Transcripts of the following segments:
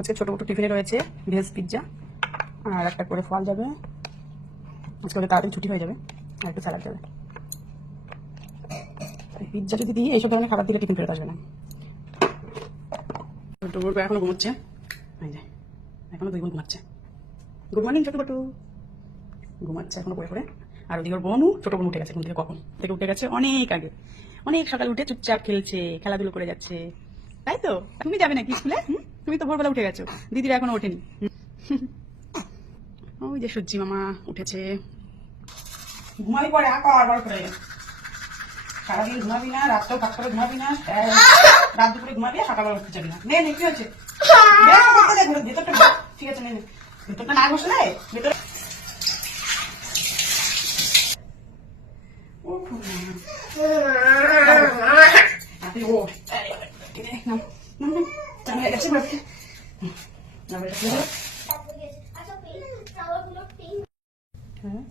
আজকে ছোট ছোট টিফিনে রয়েছে ভেজ পিৎজা আর একটা করে ফল যাবে। আজকে ওদের তাড়াতাড়ি ছুটি হয়ে যাবে আর একটু স্যালাড যাবে। পিৎজা যদি দিই এইসব ধরনের খাবার দিলে টিফিন ফেরত আসবে না। ছোট বটু এখনো ঘুমোচ্ছে, এখনো 2 বোন ঘুমাচ্ছে। গুড মর্নিং ছোট বটু, ঘুমাচ্ছে এখনো পড়ে পড়ে। আর ওদিকে ওর বোনও, ছোট বোন উঠে গেছে ঘুম থেকে, কখন থেকে উঠে গেছে অনেক আগে, অনেক সকালে উঠে চুপচাপ খেলছে, খেলাধুলো করে যাচ্ছে। তাই তো তুমি যাবে নাকি স্কুলে? তুমি তো ভোরবেলা উঠে গেছো, দিদিরা এখনো ওঠেনি। ওই যে সূর্যি মামা উঠেছে। ঘুমাবি পরে আবার করে সারাদিন ঘুমাবি না, রাতটাও ভাত করে ঘুমাবি না, রাত দুপুরে ঘুমাবি, সকালবেলা উঠতে যাবি না। নে কি হচ্ছে? ভেতরটা ঠিক আছে, নে ভেতরটা না বসলে ভেতর।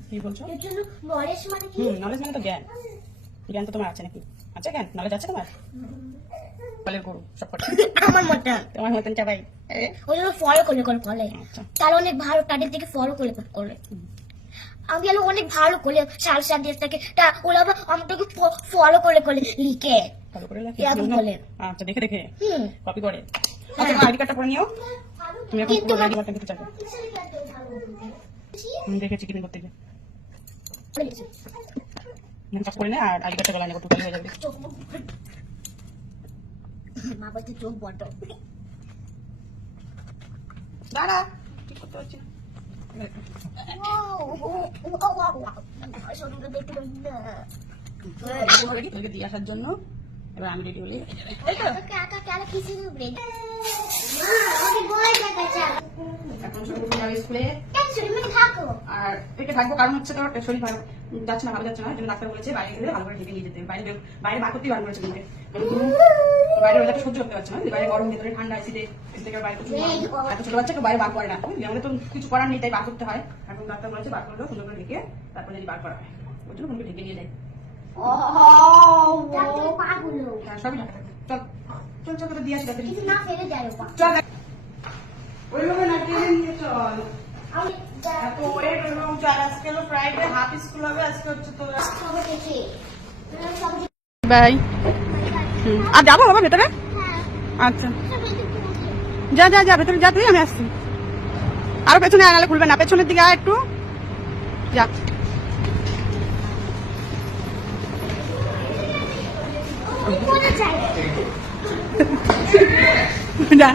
কি বলছো? নলেজ মানে তো জ্ঞান। জ্ঞান তো তোমার আছে নাকি? আছে জ্ঞান, নলেজ আছে তোমার? ফলের গরু সব কটা আমার মতো, তোমার মতন চাবাই। ওই জন্য ফলো করে করে তার অনেক ভালো, তাদের থেকে ফলো করে আমি আলো অনেক ভালো করে সাল সাল দিয়ে থাকে তা ওরা আমাকে ফলো করে লিখে ফলো করে রাখি বলে। আচ্ছা দেখে কপি করে। আচ্ছা আইডি কার্ডটা করে নিও। তুমি এখন পুরো আইডি কার্ডটা দিতে চাও? দেখেছি কিনে করতে গিয়ে কাজ করে নে, আর আইডি কার্ডটা গলায় নেবো, টোটাল হয়ে যাবে। মা বলতে চোখ বড় দাঁড়া, ঠিক করতে পারছি না। তোকে দিয়ে আসার জন্য এবার আমি রেডি হলে এখন স্কুলে আর এটা থাকবো, কারণ হচ্ছে তোর শরীর ভালো যাচ্ছে না, ভালো যাচ্ছে না, জন্য ডাক্তার বলেছে বাইরে গেলে ভালো করে ঢেকে নিয়ে যেতে। বাইরে বার করতেই বার করেছে তোমাকে, বাইরে ওয়েদারটা সহ্য করতে পারছে না, বাইরে গরম, ভেতরে ঠান্ডা, এসিতে থেকে বাইরে এত ছোট বাচ্চা কেউ বাইরে বার করে না, আমাদের তো কিছু করার নেই, তাই বার করতে হয়। এখন ডাক্তার বলেছে বার করলেও সুন্দর করে ঢেকে তারপরে যদি বার করা হয়, ওই জন্য ফোনকে ঢেকে নিয়ে যায়। হ্যাঁ সবই ঢাকা থাকে। চল চল চল দিয়ে আসি তাড়াতাড়ি। চল ওইভাবে না টেনে নিয়ে চল। এত ওয়েট এবং চল, আজকে হলো ফ্রাইডে, হাফ স্কুল হবে, আজকে হচ্ছে তো বাই। আর যাবো বাবা ভেতরে? আচ্ছা যা যা যা ভেতরে যা, তুই আমি আসছি। আরো পেছনে আনালে খুলবে না, পেছনের দিকে আয় একটু, যা যা।